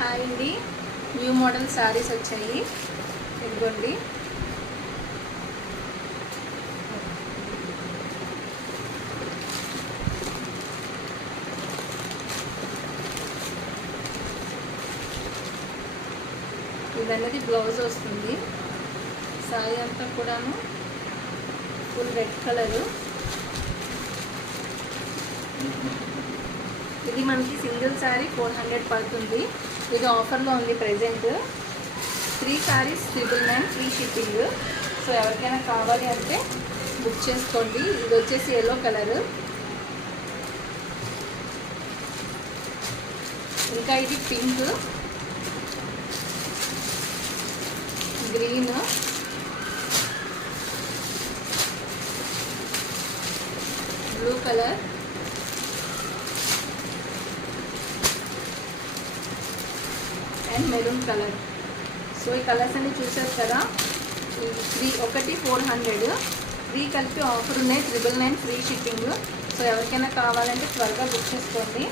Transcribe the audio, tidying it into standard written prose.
Hi అండి, new model saris వచ్చాయి. ఇదిగోండి. ఇదన్నది బ్లౌజ్ వస్తుంది. శారీ అంతా కూడాను ఫుల్ రెడ్ కలరు. ఇది మనకి సింగిల్ శారీ 400 పడుతుంది. ఇది ఆఫర్లో ఉంది present. 3 saris 999 free shipping. So ఎవరికైనా కావాలి అంటే బుక్ చేసుకోండి. ఇది వచ్చేసి ఎల్లో కలరు. ఇంకా ఇది pink, green, blue colour, and maroon colour. So ఈ కలర్స్ అన్ని చూసారు కదా. ఒకటి 400, 3 కలిపి ఆఫర్ ఉన్నాయి. 999 ఫ్రీ షిప్పింగ్. సో ఎవరికైనా కావాలంటే త్వరగా బుక్ చేసుకోండి.